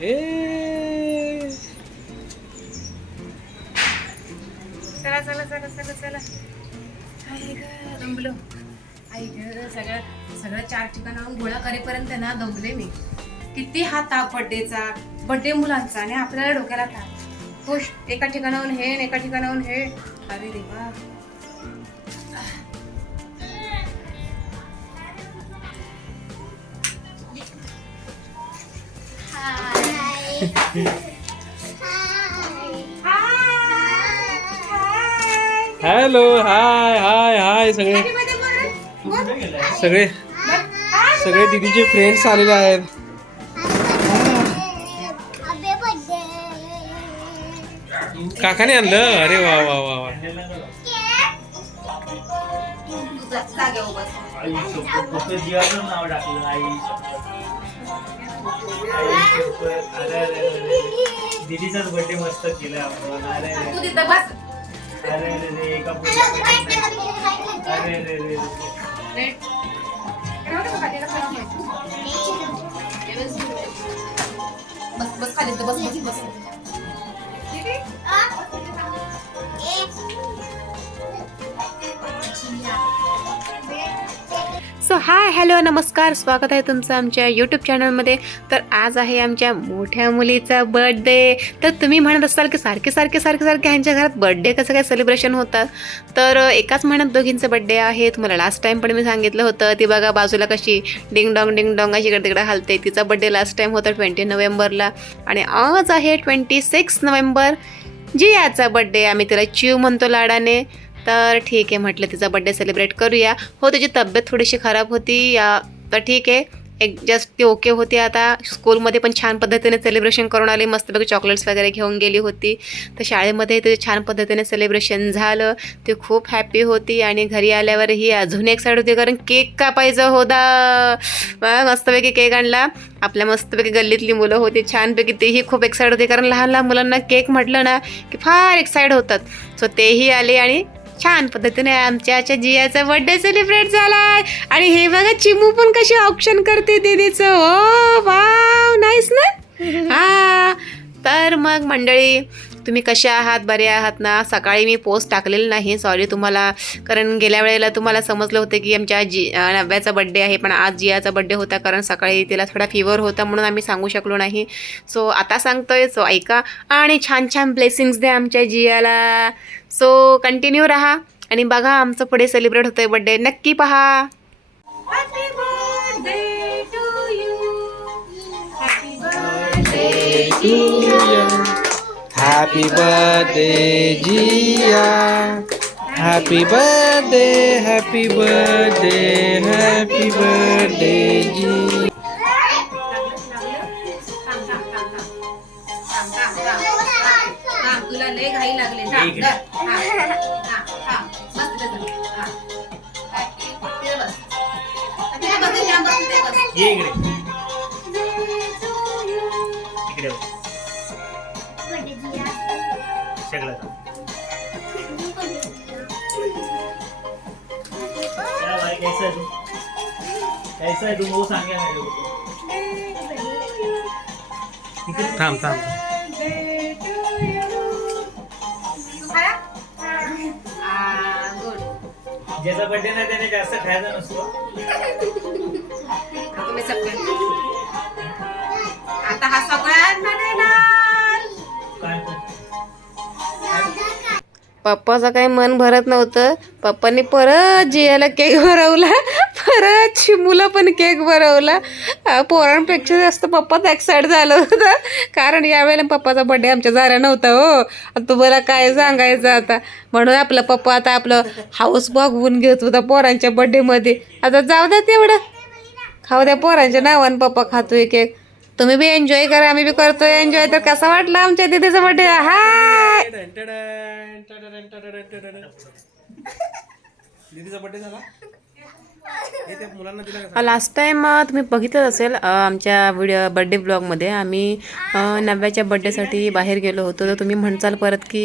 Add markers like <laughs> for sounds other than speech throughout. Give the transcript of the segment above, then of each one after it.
ए चला चला चला चला चला. आई ग दमलो. आई ग सगळं सगळं चार ठिकाणाहून गोळा करेपर्यंत ना दमले मी. किती हा ताप बड्डेचा बड्डे मुलांचा आणि आपल्याला डोक्याला ताप खुश एका ठिकाणाहून हे आणि एका ठिकाणाहून हे. अरे देवा. हॅलो हाय हाय हाय सगळे. सगळे. सगळे दिदीचे फ्रेंड्स आलेले आहेत. काकाने आणलं? अरे वा वा वा वा. नाव टाकलं आई दीदीचाच बर्थडे मस्त केला. आपण अरे अरे. तिथं बस. अरे अरे अरे एका अरे पैसे घ्यायचे. बस बस खाली बस बस बस. ठीक आहे हाय हॅलो नमस्कार स्वागत आहे तुमचं आमच्या यूट्यूब चॅनलमध्ये तर आज आहे आमच्या मोठ्या मुलीचा बर्थडे तर तुम्ही म्हणत असाल की सारखे सारखे सारखे सारखे ह्यांच्या घरात बर्थडे कसं काय सेलिब्रेशन होतात तर एकाच महिन्यात दोघींचे बर्थडे आहे तुम्हाला लास्ट टाइम पण मी सांगितलं होतं. ती बघा बाजूला कशी डिंग डॉंग डिंग डॉंग अशी इकडे तिकडे हलते. तिचा बर्थडे लास्ट टाइम होता ट्वेंटी नोव्हेंबरला आणि आज आहे ट्वेंटी सिक्स नोव्हेंबर जी याचा बड्डे आम्ही तिला चिव म्हणतो लाडाने. तर ठीक आहे म्हटलं तिचा बड्डे सेलिब्रेट करूया. हो तिची तब्येत थोडीशी खराब होती या तर ठीक आहे. एक जस्ट ती ओके होती आता. स्कूलमध्ये पण छान पद्धतीने सेलिब्रेशन करून आली. मस्तपैकी चॉकलेट्स वगैरे घेऊन गेली होती. तर शाळेमध्ये ते छान पद्धतीने सेलिब्रेशन झालं. ती खूप हॅपी होती आणि घरी आल्यावरही अजून एक साईड होती कारण केक कापायचा होता. मस्तपैकी केक आणला. आपल्या मस्तपैकी गल्लीतली मुलं होती छानपैकी. तेही खूप एक्साइड होते कारण लहान लहान मुलांना केक म्हटलं ना की फार एक्साईट होतात. सो तेही आले आणि छान पद्धतीने आमच्या आजच्या जियाचा बर्थडे सेलिब्रेट झालाय. आणि हे बघा चिमू पण कशी ऑप्शन करते दीदीचं. ओ वाव नाईस ना? <laughs> हा. तर मग मंडळी तुम्ही कशा आहात? बरे आहात ना? सकाळी मी पोस्ट टाकलेली नाही. सॉरी तुम्हाला. कारण गेल्या वेळेला तुम्हाला समजलं होतं की आमच्या जी नव्याचा बड्डे आहे. पण आज जियाचा बड्डे होता. कारण सकाळी तिला थोडा फिवर होता म्हणून आम्ही सांगू शकलो नाही. सो आता सांगतोय. सो ऐका. आणि छान छान ब्लेसिंग्स द्या आमच्या जियाला. सो कंटिन्यू राहा. आणि बघा आमचं पुढे सेलिब्रेट होतंय बड्डे नक्की पहा. Happy birthday happy birthday Jiya happy birthday happy birthday happy birthday जी तुला लय घाई लागले. सगळं का? क्या भाई कैसा है तू कैसा है तू वो सांगे मेरे को थांब थांब तू खाया? हा, good. ज्याचा बर्थडे नाही त्याने जास्त खायचा नसतो तुम्ही सगळे आता हा सगळ्यांना देणार पप्पाचं काही मन भरत नव्हतं. पप्पांनी परत जियाला केक भरवला. परत शिमूला पण केक भरवला. पोरांपेक्षा जास्त पप्पाच एक्साइड झालं होतं. कारण यावेळेला पप्पाचा बड्डे आमच्या झाला नव्हता हो. आता तुम्हाला काय सांगायचं आता? म्हणून आपलं पप्पा आता आपलं हाऊस बघवून घेत होता पोरांच्या बड्डेमध्ये आता जाऊ द्या तेवढं. खाऊ द्या पोरांच्या नावानं पप्पा खातोय केक. तुम्ही बी एन्जॉय करा आम्ही बी करतोय एन्जॉय तर कसा वाटला आमच्या दिदीचा बड्डे हाय! दिदीचा बर्थडे झाला? लास्ट टाइम तुम्ही बघितलं असेल आमच्या व्हिडिओ बड्डे ब्लॉगमध्ये आम्ही नव्याच्या बड्डेसाठी बाहेर गेलो होतो. तर तुम्ही म्हणचाल परत की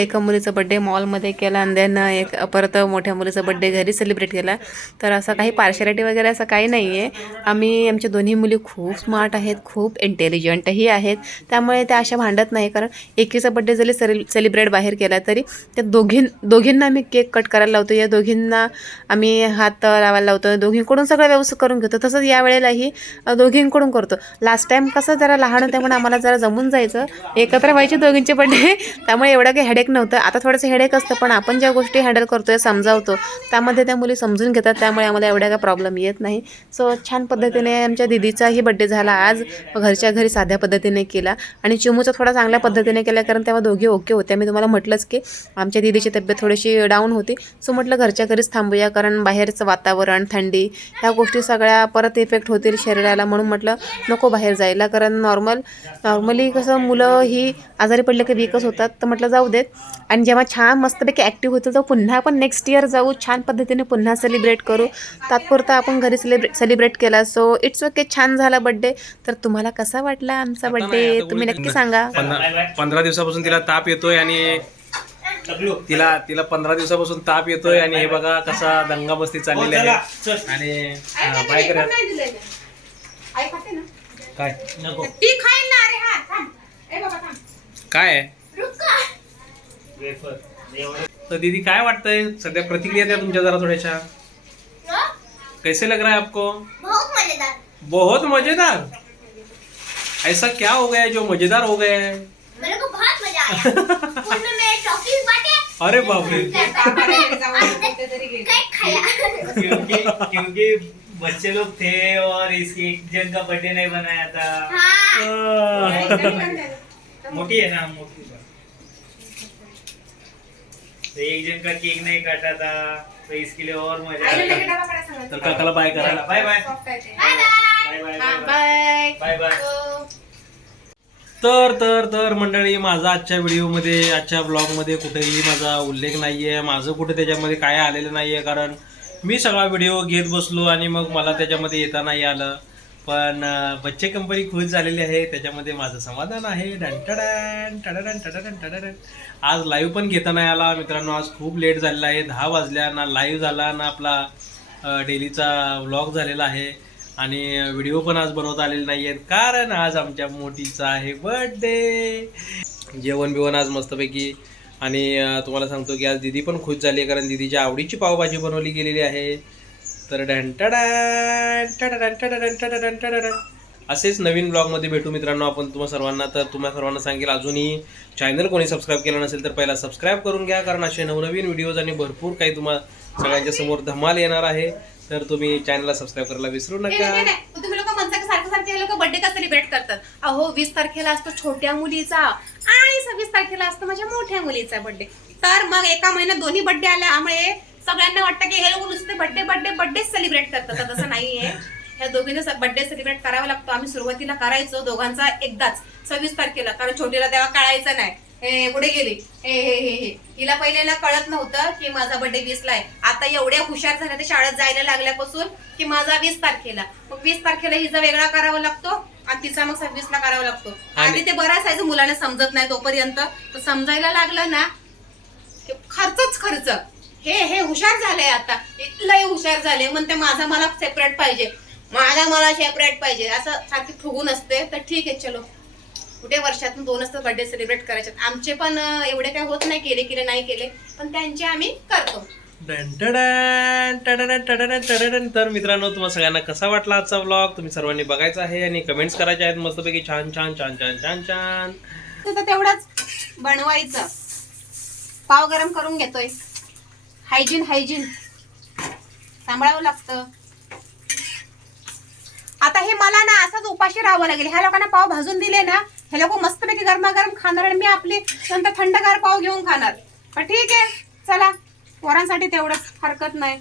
एका मुलीचा बड्डे मॉलमध्ये केला आणि देन एक परत मोठ्या मुलीचा बड्डे घरी सेलिब्रेट केला. तर असं काही पार्शालिटी वगैरे असं काही नाही आहे आम्ही आमच्या दोन्ही मुली खूप स्मार्ट आहेत खूप इंटेलिजंटही आहेत. त्यामुळे त्या अशा भांडत नाही. कारण एकीचा बड्डे जरी सेल सेलिब्रेट बाहेर केला तरी त्या दोघीं दोघींना आम्ही केक कट करायला लावतो. या दोघींना आम्ही हात लावायला लावतो दोघींकडून सगळं व्यवस्थित करून घेतो. तसंच यावेळेलाही वेळेलाही दोघींकडून करतो. लास्ट टाइम कसं जरा लहान होतं म्हणून आम्हाला जरा जमून जायचं. एकत्र व्हायचे दोघींचे बड्डे त्यामुळे एवढं काही हेडेक नव्हतं. आता थोडंसं हेडेक असतं पण आपण ज्या गोष्टी हँडल करतोय समजावतो त्यामध्ये त्या मुली समजून घेतात. त्यामुळे आम्हाला एवढ्या काही प्रॉब्लेम येत नाही. सो छान पद्धतीने आमच्या दिदीचाही बड्डे झाला आज. घरच्या घरी साध्या पद्धतीने केला. आणि चिमूचा थोडा चांगल्या पद्धतीने केला कारण तेव्हा दोघे ओके होत्या. मी तुम्हाला म्हटलंच की आमच्या दिदीची तब्येत थोडीशी डाऊन होती. सो म्हटलं घरच्या घरीच थांबूया कारण बाहेरचं वातावरण थंडी ह्या गोष्टी सगळ्या परत इफेक्ट होतील शरीराला म्हणून म्हटलं नको बाहेर जायला. कारण नॉर्मल नॉर्मली कसं मुलं ही आजारी पडले की वीकच होतात. तर म्हटलं जाऊ देत. आणि जेव्हा छान मस्तपैकी ॲक्टिव्ह होतं तर पुन्हा आपण नेक्स्ट इयर जाऊ छान पद्धतीने पुन्हा सेलिब्रेट करू. तात्पुरता आपण घरी सेलिब्रेट सेलिब्रेट केला. सो इट्स ओके छान झाला बड्डे तर तुम्हाला कसा वाटला आमचा बड्डे तुम्ही नक्की सांगा. पंधरा दिवसापासून तिला ताप येतोय आणि तिला तिला पंधरा दिवसापासून ताप येतोय आणि हे बघा कसा दंगामस्ती चाललेली चला, आहे. आणि बाय करा. काय? नको. काय? एवढं तर दीदी काय वाटतंय? सध्या प्रतिक्रिया द्या तुमच्या जरा थोड्याशा. कैसे लग रहा है आपको? बहुत मजेदार. बहुत मजेदार? ऐसा क्या हो गया है जो मजेदार हो गया है? मेरे को बहुत मजा आया. <laughs> अरे बाप रे क्योंकि बच्चे लोग थे और इसकी एक जन का बर्थडे नहीं बनाया था। हाँ।, हाँ। मोटी है ना मोटी तो एक जन का केक नहीं काटा था तो इसके लिए और मज़ा आया तो कल कल बाय करा। Bye bye. Bye bye. Bye bye. तर तर तर मंडळी माझा आजच्या व्हिडिओमध्ये आजच्या ब्लॉगमध्ये कुठेही माझा उल्लेख नाही आहे माझं कुठे त्याच्यामध्ये काय आलेलं नाही आहे कारण मी सगळा व्हिडिओ घेत बसलो आणि मग मला त्याच्यामध्ये येता नाही आलं. पण बच्चे कंपनी खुश झालेली आहे. त्याच्यामध्ये माझं समाधान आहे. डंटडन टडडन टडडन टडडन आज लाईव्ह पण घेता नाही आला. मित्रांनो आज खूप लेट झालेला आहे. दहा वाजल्या ना लाईव्ह झाला ना आपला डेलीचा व्लॉग झालेला आहे. आणि व्हिडिओ पण आज बनवता आलेले नाही आहेत कारण आज आमच्या मोठीचा आहे बर्थडे जेवण बिवण आज मस्तपैकी. आणि तुम्हाला सांगतो की आज दिदी पण खुश झाली आहे कारण दिदीच्या आवडीची पावभाजी बनवली गेलेली आहे. तर ढंटडन असेच नवीन ब्लॉगमध्ये भेटू मित्रांनो आपण तुम्हा सर्वांना. तर तुम्हा सर्वांना सांगेल अजूनही चॅनल कोणी सबस्क्राईब केलं नसेल तर पहिला सबस्क्राईब करून घ्या कारण असे नवनवीन व्हिडिओज आणि भरपूर काही तुम्हा सगळ्यांच्या समोर धमाल येणार आहे. तर तुम्ही चॅनलला सबस्क्राईब करायला विसरू नका. तुम्ही लोक म्हणता की सारखं सारखे हे लोक बर्थडे का सेलिब्रेट करतात? अहो वीस तारखेला असतो छोट्या मुलीचा आणि सव्वीस तारखेला असतो माझ्या मोठ्या मुलीचा बर्थडे तर मग एका महिन्यात दोन्ही बर्थडे आल्यामुळे सगळ्यांना वाटतं की हे लोक नुसते बर्थडे बर्थडे बर्थडे सेलिब्रेट करतात. तर तसं नाहीये. ह्या दोघींचा बर्थडे सेलिब्रेट करावा लागतो. आम्ही सुरुवातीला करायचो दोघांचा एकदाच सव्वीस तारखेला. कारण छोटीला तेव्हा कळायचं नाही. हे पुढे गेली? हे हे हे हे. हिला पहिल्याला कळत नव्हतं की माझा बर्थडे वीसला आहे. आता एवढ्या हुशार झाल्या ते शाळेत जायला लागल्यापासून की माझा वीस तारखेला. मग वीस तारखेला हिचा वेगळा करावा लागतो आणि तिचा मग सव्वीसला करावा लागतो. आणि- आधी ते बरं असायचं मुलांना समजत नाही तोपर्यंत. तर समजायला लागलं ना खर्चच खर्च. हे हे हुशार झाले आता. लय हुशार झाले म्हणते माझा मला सेपरेट पाहिजे. माझा मला सेपरेट पाहिजे. असं सारखी फुगून असते. तर ठीक आहे चलो. कुठे वर्षातून दोनच बर्थडे सेलिब्रेट करायचे आमचे पण एवढे काय होत नाही केले केले नाही केले. पण त्यांचे आम्ही करतो. तर मित्रांनो तुम्हाला सगळ्यांना कसा वाटला आजचा व्लॉग तुम्ही सर्वांनी बघायचा आहे आणि कमेंट्स करायचे आहेत. मस्तपैकी छान छान छान छान छान छान. तर तेवढंच बनवायचं. पाव गरम करून घेतोय. हायजीन हायजीन सांभाळावं लागतं. आता हे मला ना असंच उपाशी राहावं लागेल. ह्या लोकांना पाव भाजून दिले ना हे लोक मस्तपैकी गरमागरम खाणार आणि मी आपली नंतर थंडगार पाव घेऊन खाणार. पण ठीक आहे चला. पोरांसाठी तेवढंच हरकत नाही.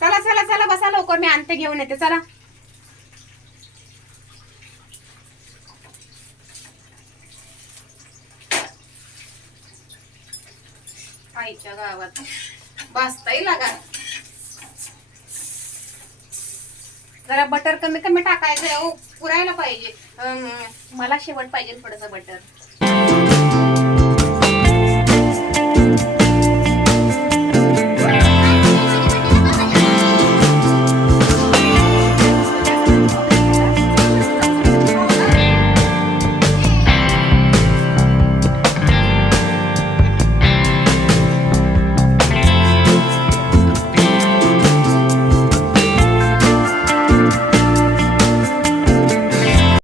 चला चला चला बसा लवकर. मी आणते घेऊन येते. चला. आईच्या गावात. भाजताही लागा. जरा बटर कमी कमी टाकायचं हो. पुरायला पाहिजे. अं, मला शेवट पाहिजे थोडस बटर